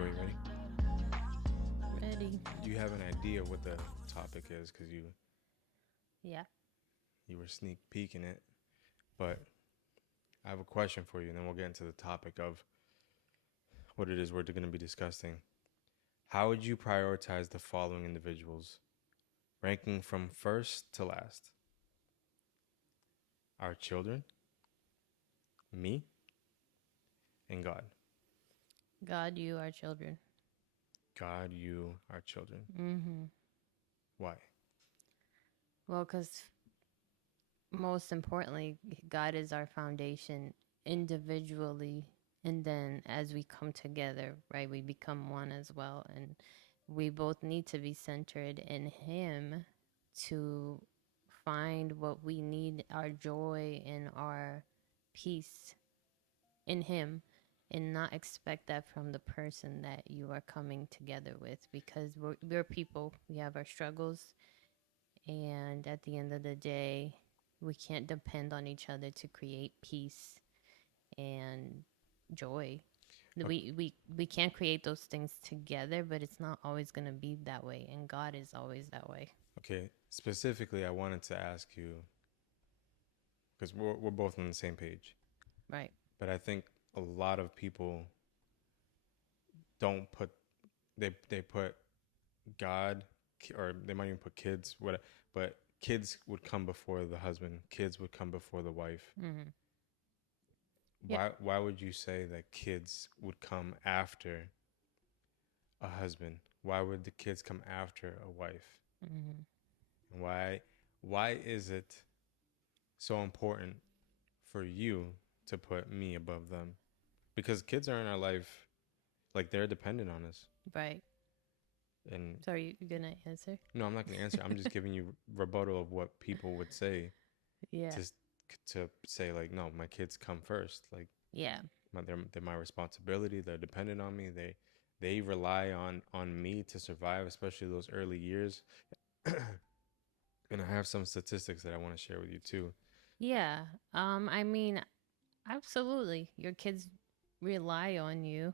Everybody ready? Ready. You have an idea what the topic is because Yeah. you were sneak peeking it. But I have a question for you, and then we'll get into the topic of what it is we're going to be discussing. How would you prioritize the following individuals, ranking from first to last? Our children, me, and God. God, you are children. God, you, our children. Mm-hmm. Why? Well, because most importantly, God is our foundation individually. And then as we come together, right, we become one as well. And we both need to be centered in Him to find what we need, our joy and our peace in Him, and not expect that from the person that you are coming together with, because we're people, we have our struggles, and at the end of the day, we can't depend on each other to create peace and joy. We can't create those things together, but it's not always going to be that way, and God is always that way. Okay, specifically, I wanted to ask you because we're both on the same page, Right. but I think a lot of people don't put they put God, or they might even put kids, what, but kids would come before the husband. Kids would come before the wife. Mm-hmm. Yeah. Why would you say that kids would come after a husband? Why would the kids come after a wife? Mm-hmm. And why is it so important for you to put me above them? Because kids are in our life, like they're dependent on us. Right. And So are you gonna answer? no, I'm not going to answer. I'm just giving you rebuttal of what people would say Yeah. to to say like, no, my kids come first. Like, Yeah. they're my responsibility. They're dependent on me. They rely on me to survive, especially those early years. And I have some statistics that I want to share with you too. Yeah. I mean, absolutely. Your kids rely on you.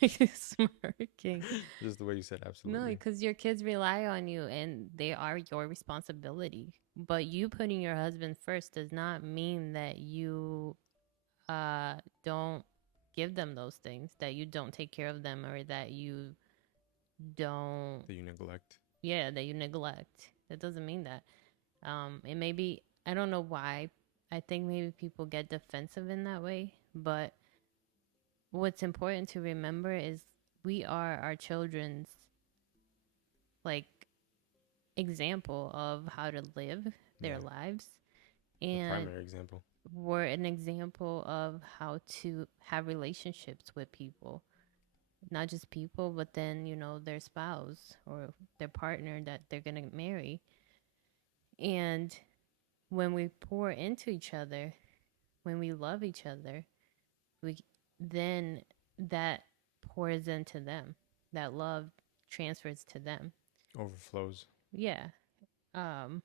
You're smirking. Just the way you said, No, absolutely. because your kids rely on you and they are your responsibility. But you putting your husband first does not mean that you don't give them those things, that you don't take care of them, or that you don't, That you neglect. yeah, that you neglect. That doesn't mean that. It may be, I don't know why. I think maybe people get defensive in that way, but what's important to remember is we are our children's, like, example of how to live their Yeah, lives, the and primary example. we're an example of how to have relationships with people, not just people, but then their spouse or their partner that they're going to marry. And when we pour into each other, when we love each other, we then that pours into them, that love transfers to them. Overflows. Yeah. um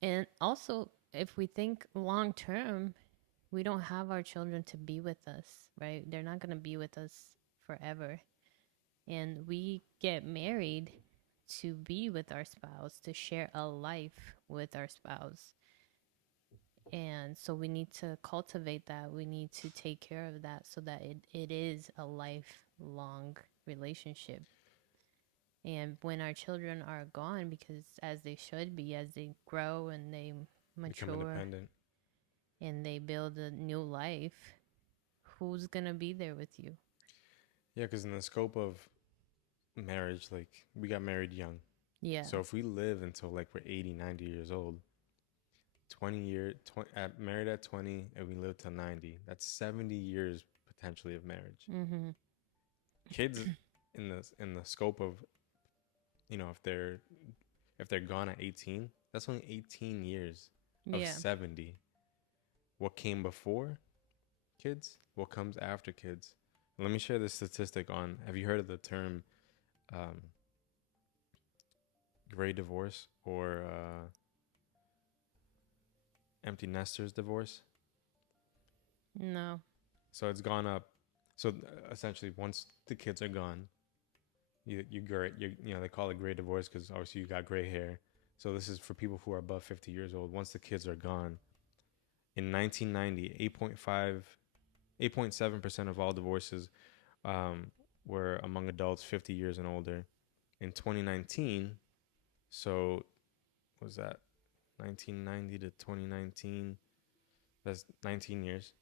and also, if we think long term, we don't have our children to be with us, right? They're not going to be with us forever, and we get married to be with our spouse, to share a life with our spouse. And so we need to cultivate that. We need to take care of that so that it is a lifelong relationship. And when our children are gone, because as they should be, as they grow and they Become mature independent. and they build a new life, who's going to be there with you? Yeah, because in the scope of marriage, like we got married young. Yeah. So if we live until like we're 80, 90 years old, 20 year 20, married at 20 and we live to 90, that's 70 years potentially of marriage. Mm-hmm. Kids in the scope of, if they're gone at 18, that's only 18 years of Yeah. 70. What came before kids? What comes after kids? Let me share this statistic on, have you heard of the term um, gray divorce, or empty nesters divorce? No. So it's gone up So essentially, once the kids are gone, they call it gray divorce because obviously you got gray hair. So this is for people who are above 50 years old. Once the kids are gone, in 1990, 8.7% of all divorces um, were among adults 50 years and older. In 2019, so was that 1990 to 2019? That's 19 years,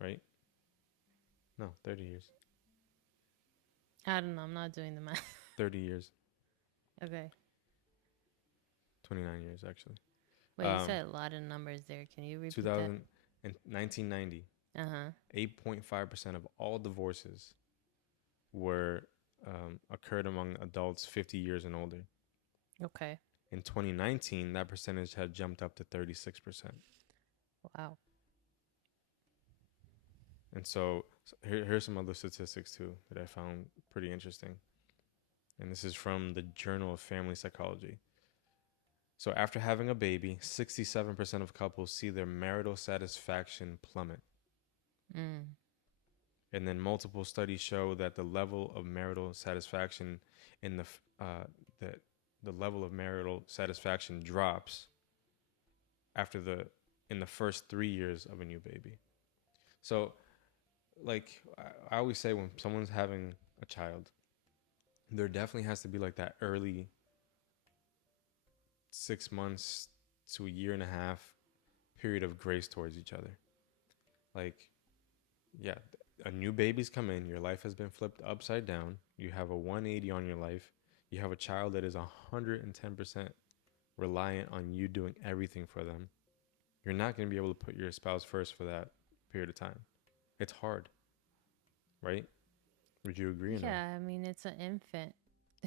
right? No, 30 years. I don't know. I'm not doing the math. 30 years. Okay. 29 years, actually. Wait, you said a lot of numbers there. Can you repeat that? 2000 and 1990, 8.5% of all divorces were occurred among adults 50 years and older. Okay. In 2019, that percentage had jumped up to 36%. Wow. And so here's some other statistics too that I found pretty interesting. And this is from the Journal of Family Psychology. So after having a baby, 67% of couples see their marital satisfaction plummet. And then multiple studies show that the level of marital satisfaction in the level of marital satisfaction drops after in the first 3 years of a new baby. So, like I always say, when someone's having a child, there definitely has to be like that early 6 months to a year and a half period of grace towards each other. Like, yeah, a new baby's come in, your life has been flipped upside down, you have a 180 on your life, you have a child that is 110% reliant on you doing everything for them. You're not going to be able to put your spouse first for that period of time. It's hard, right? Would you agree? Yeah, I mean, it's an infant.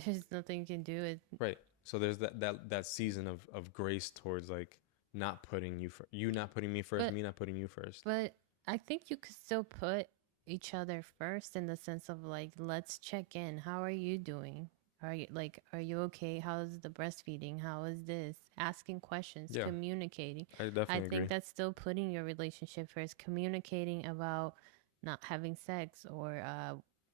There's nothing you can do. Right. So there's that season of grace towards like not putting you not putting me first, me not putting you first. But I think you could still put each other first in the sense of like, let's check in. How are you doing? Are you okay? How's the breastfeeding? How is this? Asking questions, communicating. I definitely agree. Think that's still putting your relationship first. Communicating about not having sex or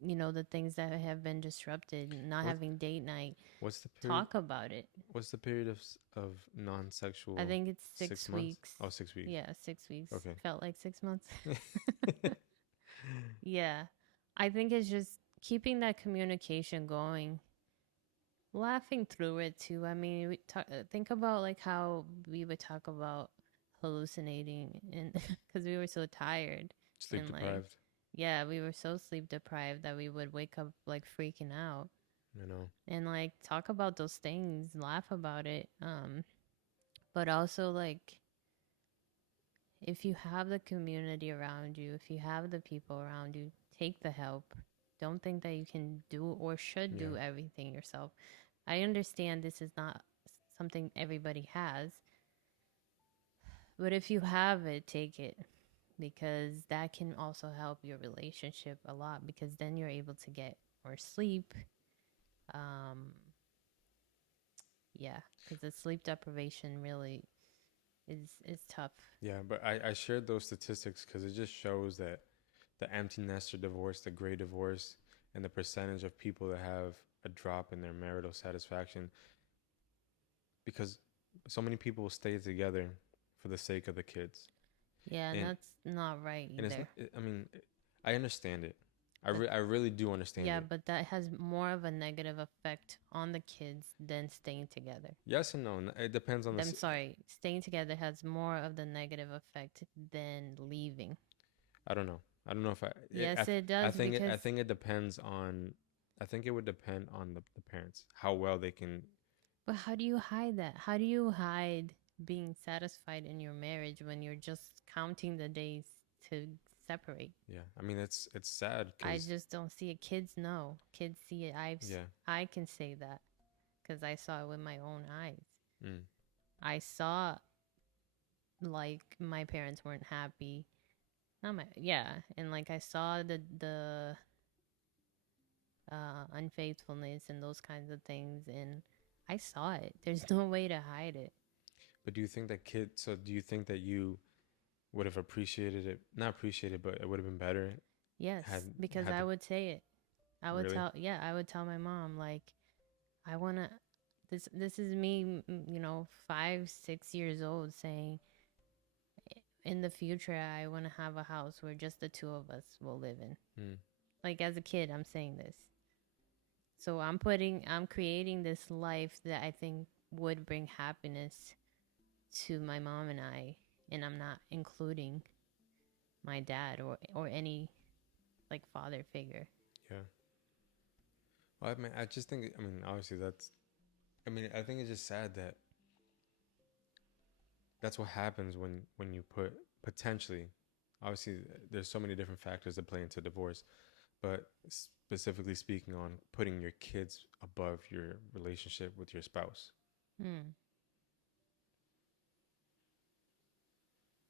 the things that have been disrupted, not having date night. What's the period? Talk about it. What's the period of non-sexual? I think it's 6 weeks. Oh, 6 weeks. Yeah, 6 weeks. Okay. Felt like 6 months. Yeah. I think it's just keeping that communication going. Laughing through it too. I mean, think about like how we would talk about hallucinating, and because we were so tired, sleep deprived. Yeah, we were so sleep deprived that we would wake up like freaking out. I know. And like talk about those things, laugh about it. But also like if you have the community around you, if you have the people around you, take the help. Don't think that you can do or should do everything yourself. I understand this is not something everybody has, but if you have it, take it, because that can also help your relationship a lot, because then you're able to get more sleep. Yeah, because the sleep deprivation really is tough. Yeah, but I shared those statistics because it just shows that the empty nester divorce, the gray divorce, and the percentage of people that have a drop in their marital satisfaction, because so many people stay together for the sake of the kids. Yeah, and that's not right either. I understand it. I really do understand it. Yeah, but that has more of a negative effect on the kids than staying together. Yes and no. It depends on staying together has more of the negative effect than leaving. I don't know if Yes, it does. I think it depends on. I think it would depend on the parents, how well they can. But how do you hide that? How do you hide being satisfied in your marriage when you're just counting the days to separate? Yeah, I mean it's sad. I just don't see it. Kids know. Kids see it. I can say that because I saw it with my own eyes. I saw like my parents weren't happy. And like I saw the unfaithfulness and those kinds of things, and I saw it. There's no way to hide it. But do you think that you would have appreciated it? Not appreciated, but it would have been better Yes, had because had I to would say it. I would really? tell, yeah, I would tell my mom like, I want to, this is me, 5, 6 years old saying, in the future, I want to have a house where just the two of us will live in. Mm, Like as a kid, I'm saying this. So I'm creating this life that I think would bring happiness to my mom and I, and I'm not including my dad or any like father figure. yeah. Well, I mean, I just think. I mean, obviously, that's. I mean, I think it's just sad that that's what happens when you put potentially. Obviously, there's so many different factors that play into divorce, but specifically speaking on putting your kids above your relationship with your spouse. Mm.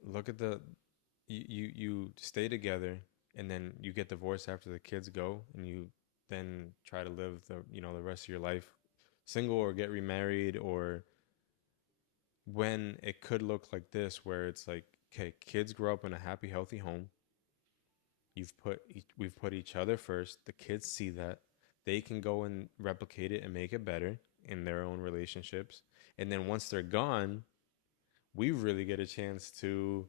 Look at the you stay together and then you get divorced after the kids go and you then try to live the rest of your life single or get remarried, or when it could look like this where it's like, okay, kids grow up in a happy healthy home. We've put each other first. The kids see that. They can go and replicate it and make it better in their own relationships. And then once they're gone, we really get a chance to,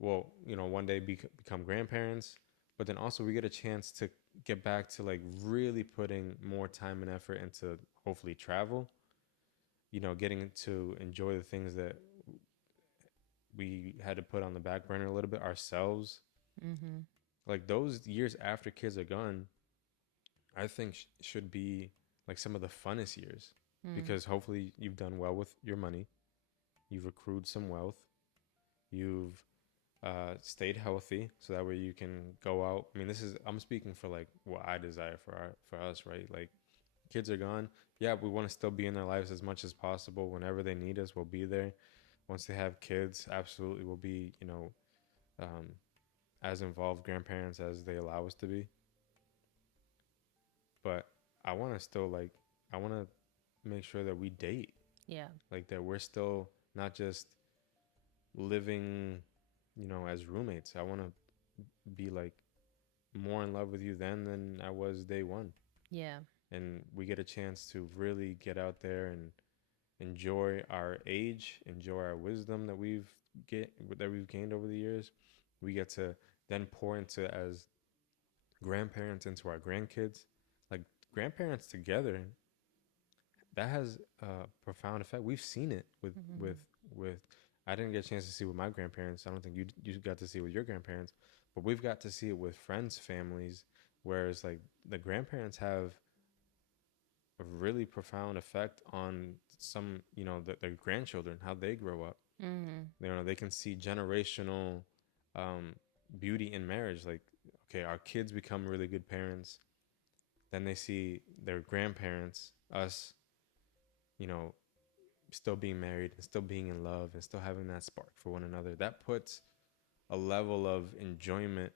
well, one day become grandparents, but then also we get a chance to get back to like really putting more time and effort into hopefully travel, getting to enjoy the things that we had to put on the back burner a little bit ourselves. Mhm. Like those years after kids are gone, I think should be like some of the funnest years, Mm. because hopefully you've done well with your money, you've accrued some wealth, you've stayed healthy, so that way you can go out. I mean, I'm speaking for like what I desire for us, right? Like kids are gone. Yeah, we want to still be in their lives as much as possible. Whenever they need us, we'll be there. Once they have kids, absolutely, we'll be um, as involved grandparents as they allow us to be. But I want to still like I want to make sure that we date, Yeah. like that we're still not just living, as roommates. I want to be like more in love with you then than I was day one. Yeah. And we get a chance to really get out there and enjoy our age, enjoy our wisdom that we've gained over the years. We get to then pour into as grandparents into our grandkids. Like grandparents together, that has a profound effect. We've seen it with Mhm. with. I didn't get a chance to see with my grandparents. I don't think you got to see it with your grandparents, but we've got to see it with friends, families. Whereas like the grandparents have a really profound effect on some, their grandchildren, how they grow up. Mhm. They can see generational um, beauty in marriage. Like, okay, our kids become really good parents. Then they see their grandparents, us, you know, still being married and still being in love and still having that spark for one another. That puts a level of enjoyment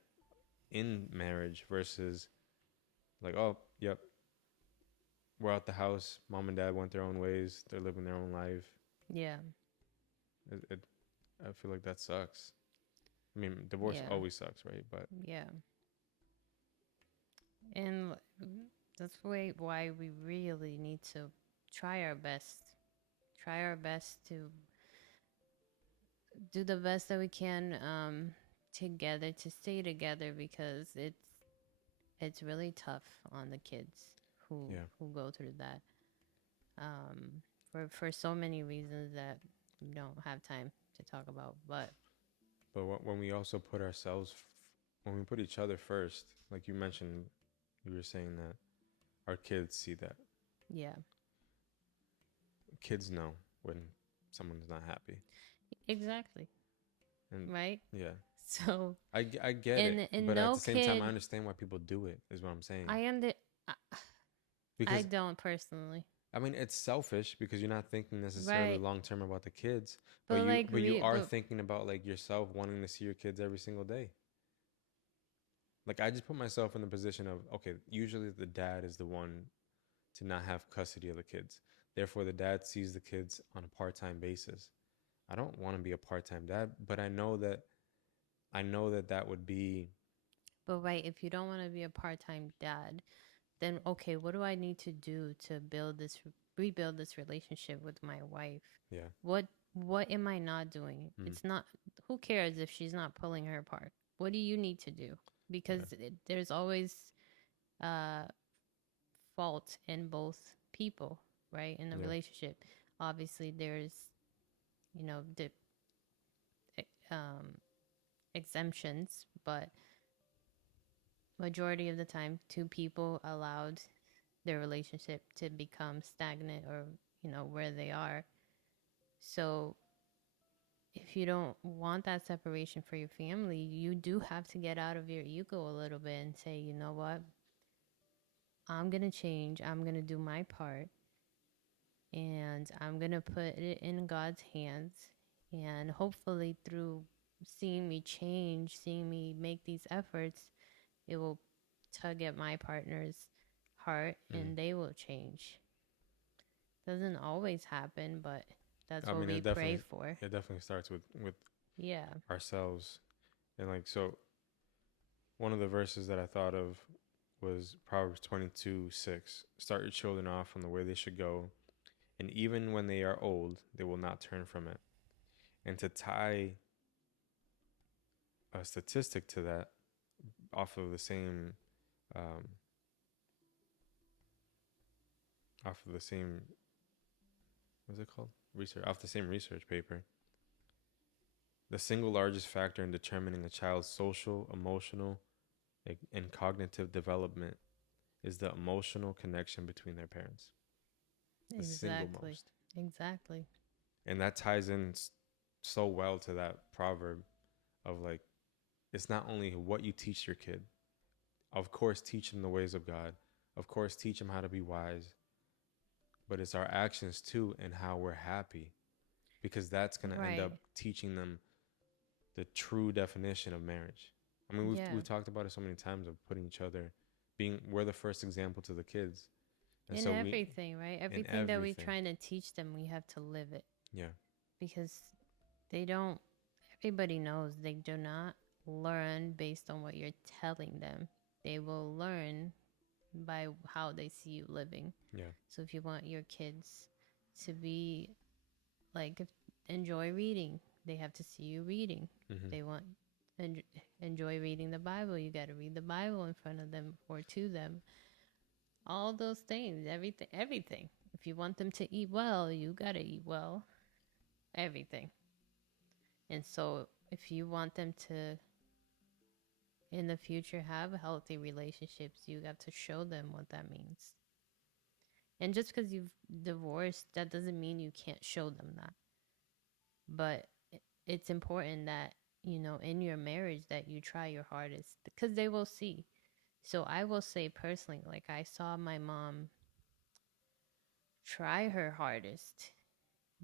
in marriage versus like, oh, yep, we're out the house. Mom and dad went their own ways. They're living their own life. Yeah. It I feel like that sucks. I mean, divorce Yeah. always sucks, right? But Yeah. And that's why we really need to try our best. Try our best to do the best that we can together to stay together because it's really tough on the kids yeah, who go through that for so many reasons that we don't have time to talk about. But but when we also put when we put each other first, like you mentioned, you were saying that our kids see that. yeah, Kids know when someone's not happy, exactly, and right. yeah, So I get it, and but at no the same time, I kid, understand why people do it. Is what I'm saying. I under I, I Because don't personally, I mean, it's selfish because you're not thinking necessarily right. long term about the kids, but But like you are but thinking about like yourself wanting to see your kids every single day. Like I just put myself in the position of, okay, usually the dad is the one to not have custody of the kids. Therefore, the dad sees the kids on a part-time basis. I don't want to be a part-time dad, but I know that that would be But right, if you don't want to be a part-time dad, then okay, what do I need to do to rebuild this relationship with my wife? Yeah. What am I not doing? Mm. It's not, who cares if she's not pulling her part? What do you need to do? Because Yeah. there's always uh fault in both people, right? In a Yeah. relationship. Obviously there's, the um exemptions, but majority of the time two people allowed their relationship to become stagnant or, where they are. So if you don't want that separation for your family, you do have to get out of your ego a little bit and say, you know what? I'm going to change. I'm going to do my part and I'm going to put it in God's hands. And hopefully, through seeing me change, seeing me make these efforts, it will tug at my partner's heart Mm. and they will change. Doesn't always happen, but that's I what mean, we pray for. it definitely starts with Yeah. ourselves. And like, so one of the verses that I thought of was Proverbs 22:6. Start your children off on the way they should go, and even when they are old, they will not turn from it. And to tie a statistic to that, off of the same, um, off of the same, what's it called? Research, off the same research paper. The single largest factor in determining a child's social, emotional, and cognitive development is the emotional connection between their parents. The single Exactly. most. Exactly. And that ties in so well to that proverb of like, it's not only what you teach your kid. Of course, teach them the ways of God. Of course, teach them how to be wise. But it's our actions too and how we're happy, because that's going to end Right. up teaching them the true definition of marriage. I mean, Yeah. we've talked about it so many times of putting each other, we're the first example to the kids. And In so we, everything, right? in Everything that we're everything. trying to teach them, we have to live it Yeah. because they don't, everybody knows they do not learn based on what you're telling them. They will learn by how they see you living. Yeah. So if you want your kids to be like, enjoy reading, they have to see you reading. Mm-hmm. They want en- enjoy reading the Bible, you got to read the Bible in front of them or to them. All those things, everything. If you want them to eat well, you got to eat well. Everything. And so if you want them to in the future have healthy relationships, you have to show them what that means. And just because you've divorced, that doesn't mean you can't show them that. But it's important that, in your marriage that you try your hardest because they will see. So I will say personally, like I saw my mom try her hardest,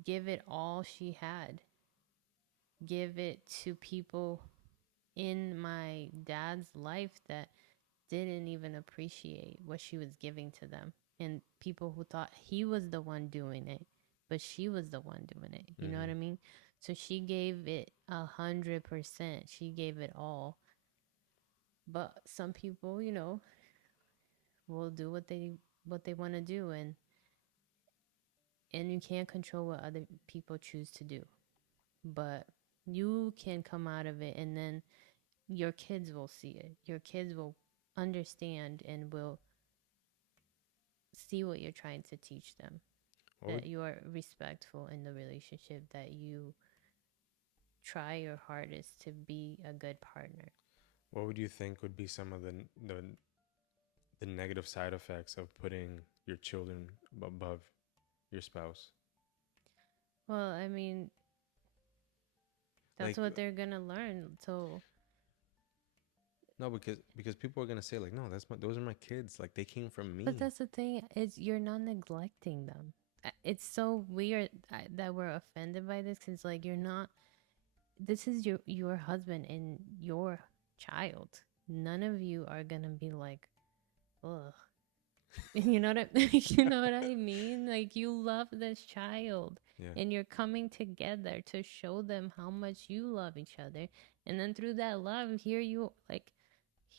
give it all she had, give it to people in my dad's life that didn't even appreciate what she was giving to them. And people who thought he was the one doing it, but she was the one doing it. You know Mm-hmm. what I mean? So she gave it 100%. She gave it all. But some people, will do what they want to do, and you can't control what other people choose to do. But you can come out of it, and then your kids will see it. Your kids will understand and will see what you're trying to teach them. What would That you are respectful in the relationship, that you try your hardest to be a good partner. what would you think would be some of the the negative side effects of putting your children above your spouse? Well, I mean, that's Like, what they're gonna learn. So, no, because people are gonna say like, no, those are my kids. Like they came from but me. that's the thing, is you're not neglecting them. It's so weird that we're offended by this because, like, you're not. This is your husband and your child. None of you are gonna be like, ugh. You know what you know what I mean? Like, you love this child Yeah. and you're coming together to show them how much you love each other. And then through that love,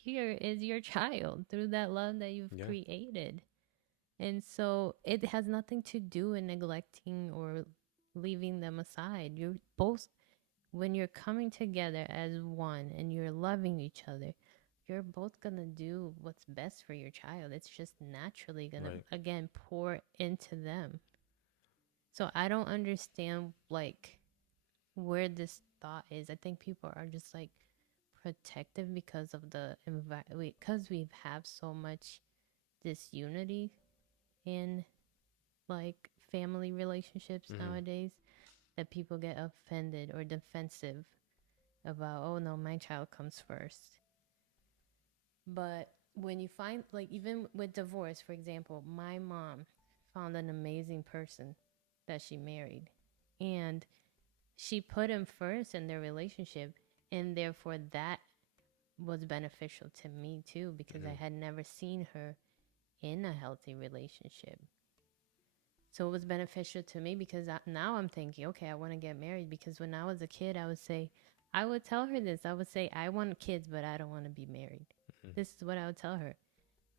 here is your child through that love that you've Yeah. created. And so it has nothing to do with neglecting or leaving them aside. You're both, when you're coming together as one and you're loving each other, you're both going to do what's best for your child. It's just naturally going to, Right. again, pour into them. So I don't understand, like, where this thought is. I think people are just like protective because of the environment, because we have so much disunity in like family relationships Mm-hmm. nowadays, that people get offended or defensive about, oh no, my child comes first. But when you find, like, even with divorce, for example, my mom found an amazing person that she married, and she put him first in their relationship, and therefore that was beneficial to me too, because I Mm-hmm. had never seen her in a healthy relationship. So it was beneficial to me because now I'm thinking, okay, I want to get married. Because when I was a kid, I would tell her this. I would say, I want kids, but I don't want to be married. Mm-hmm. This is what I would tell her.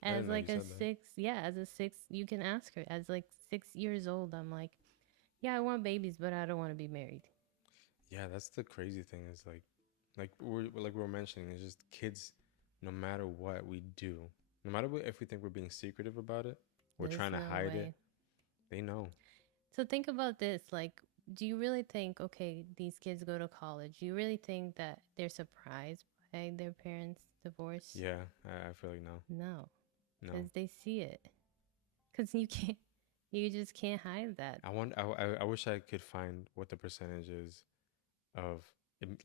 I As didn't know you like a said that. six, yeah, as a six, you can ask her. As like 6 years old, I'm like, yeah, I want babies, but I don't want to be married. Yeah, that's the crazy thing is like we were mentioning, it's just kids, no matter what we do, no matter what, if we think we're being secretive about it, we're There's trying to no hide it, way. they know. So think about this. Like, do you really think, okay, these kids go to college? Do you really think that they're surprised by their parents' divorce? Yeah, I feel like no. No, No. because they see it. Because you just can't hide that. I want I wish I could find what the percentage is of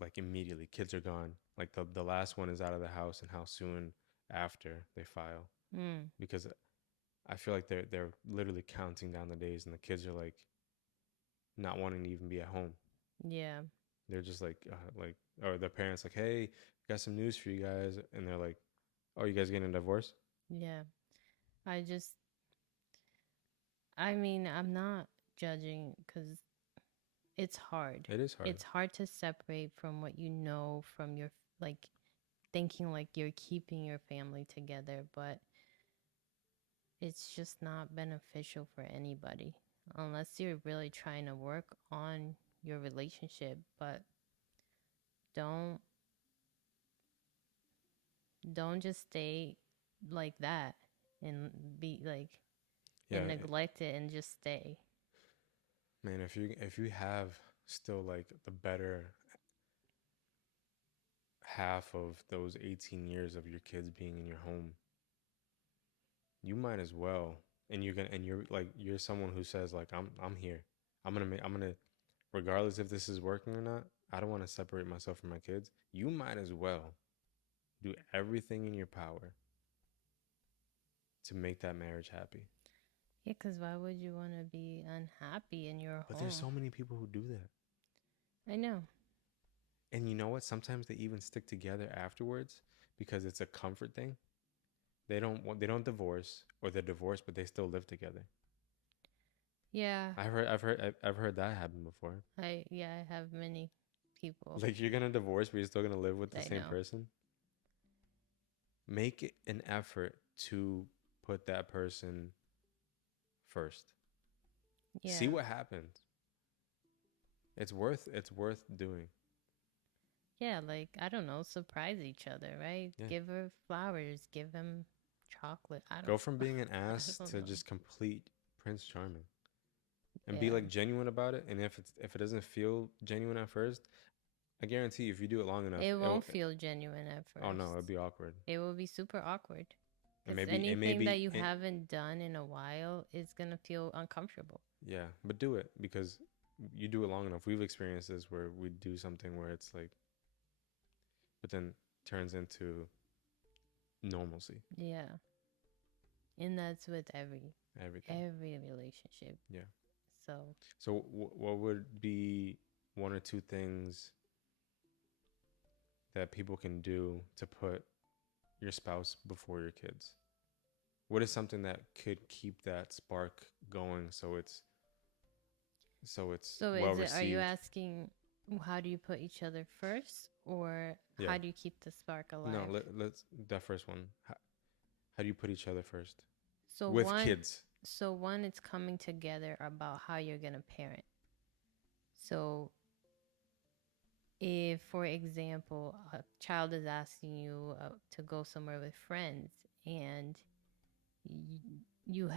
like immediately kids are gone. Like the last one is out of the house and how soon after they file. Mm, Because I feel like they're literally counting down the days and the kids are like not wanting to even be at home. yeah, They're just like or the parents like, "Hey, got some news for you guys." And they're like, "Oh, you guys getting a divorce?" yeah. I just, I mean, I'm not judging because it's hard. It is hard. It's hard to separate from what you know from your, like, thinking like you're keeping your family together, but it's just not beneficial for anybody unless you're really trying to work on your relationship. But don't don't just stay like that and be like, Yeah, and neglect it and just stay. man, if you have still like the better half of those 18 years of your kids being in your home, you might as well. And you're like you're someone who says like I'm here. I'm gonna regardless if this is working or not. I don't want to separate myself from my kids. You might as well do everything in your power to make that marriage happy. Yeah, because why would you want to be unhappy in your But there's home? so many people who do that. I know. And you know what? Sometimes they even stick together afterwards because it's a comfort thing. They don't divorce or they're divorced but they still live together. Yeah, I've heard that happen before. I have many people Like you're gonna divorce but you're still gonna live with the that I same know. person. Make it an effort to put that person first. See Yeah. what happens. It's worth doing. Yeah, like, I don't know, surprise each other, right? Yeah. Give her flowers, give him chocolate. I Go don't from being an I ass don't to know. just complete Prince Charming. And be Yeah. like genuine about it. And if it doesn't feel genuine at first, I guarantee if you do it long enough, It it'll. won't feel genuine at Oh no, first. it'll be awkward. It will be super awkward. And Because maybe and anything that maybe you it, haven't done in a while is going to feel uncomfortable. yeah, but do it because you do it long enough. We've experienced this where we do something where it's like, but then turns into normalcy. Yeah. And that's with Everything. every relationship. Yeah. So, So what would be one or two things that people can do to put your spouse before your kids? What is something that could keep that spark going so it's so well is it, are you received? asking How do you put each other first, or Yeah. how do you keep the spark No, alive? let's that first one. How do you put each other first So with one, kids? it's coming together about how you're gonna parent. So if, for example, a child is asking you to go somewhere with friends, and you,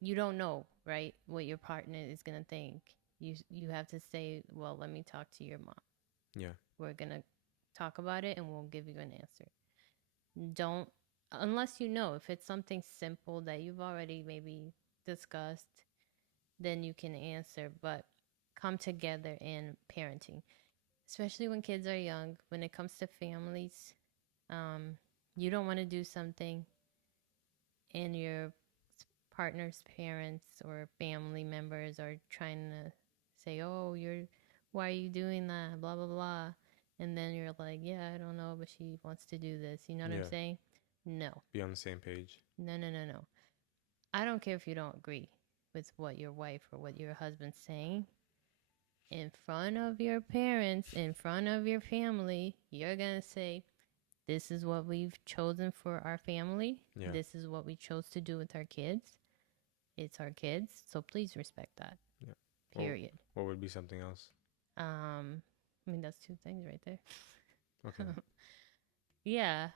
you don't know, right, what your partner is gonna think. You have to say, well, let me talk to your mom. Yeah. We're gonna talk about it, and we'll give you an answer. Don't, unless you know, if it's something simple that you've already maybe discussed, then you can answer. But come together in parenting, especially when kids are young. When it comes to families, um, you don't want to do something, and your partner's parents or family members are trying to say, "Oh, why are you doing that?" Blah blah blah, and then you're like, "Yeah, I don't know, but she wants to do this." You know what I'm Yeah. saying? No, Be on the same page. no, no, no, no. I don't care if you don't agree with what your wife or what your husband's saying. In front of your parents, in front of your family, you're going to say, this is what we've chosen for our family. Yeah. This is what we chose to do with our kids. It's our kids, so please respect that. Yeah. Period. What would be something else? I mean, that's two things right there. Okay. Yeah.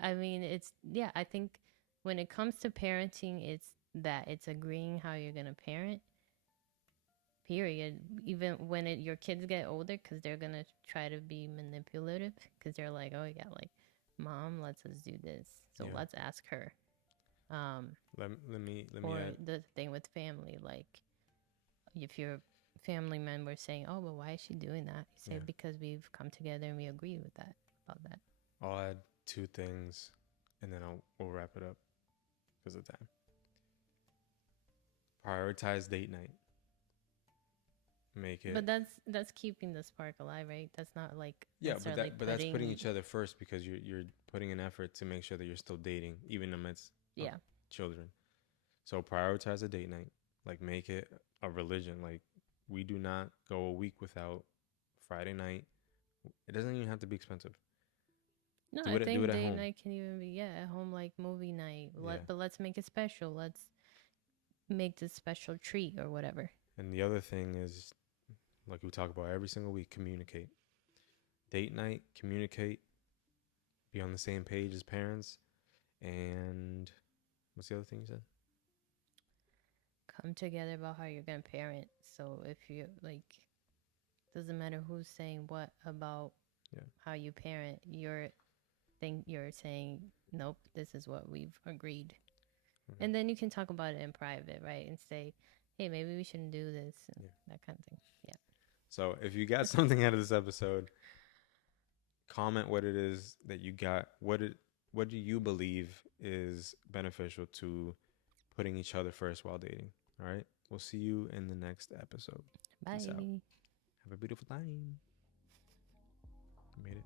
I mean, yeah, I think when it comes to parenting, it's agreeing how you're going to parent. Period. Even when your kids get older, because they're going to try to be manipulative, because they're like, oh, yeah, like, mom lets us do this, so Yeah. let's ask her. Let me Or add. the thing with family, like, if your family member saying, oh, but why is she doing that? You say, Yeah. because we've come together and we agree with that, about that. I'll add two things, and then we'll wrap it up because of time. Prioritize date night. Make it. But that's keeping the spark alive, right? That's not like Yeah, necessarily that's putting putting. each other first because you're putting an effort to make sure that you're still dating, even amidst Yeah. children. So prioritize a date night. Like make it a religion. Like we do not go a week without Friday night. It doesn't even have to be expensive. No, Do I it. Do think it at date home. night can even be, yeah, at home, like movie night. Yeah. But let's make it special. Let's make this special treat or whatever. And the other thing is, like we talk about every single week, communicate. Date night, communicate. Be on the same page as parents. And what's the other thing you said? Come together about how you're gonna parent. So if you like, doesn't matter who's saying what about Yeah. how you parent. You're saying, nope, this is what we've agreed. Okay. And then you can talk about it in private, right? And say, hey, maybe we shouldn't do this, and Yeah. that kind of thing. Yeah. So if you got something out of this episode, comment what it is that you got. What do you believe is beneficial to putting each other first while dating? All right. We'll see you in the next episode. Peace out. Bye. Have a beautiful time. You made it.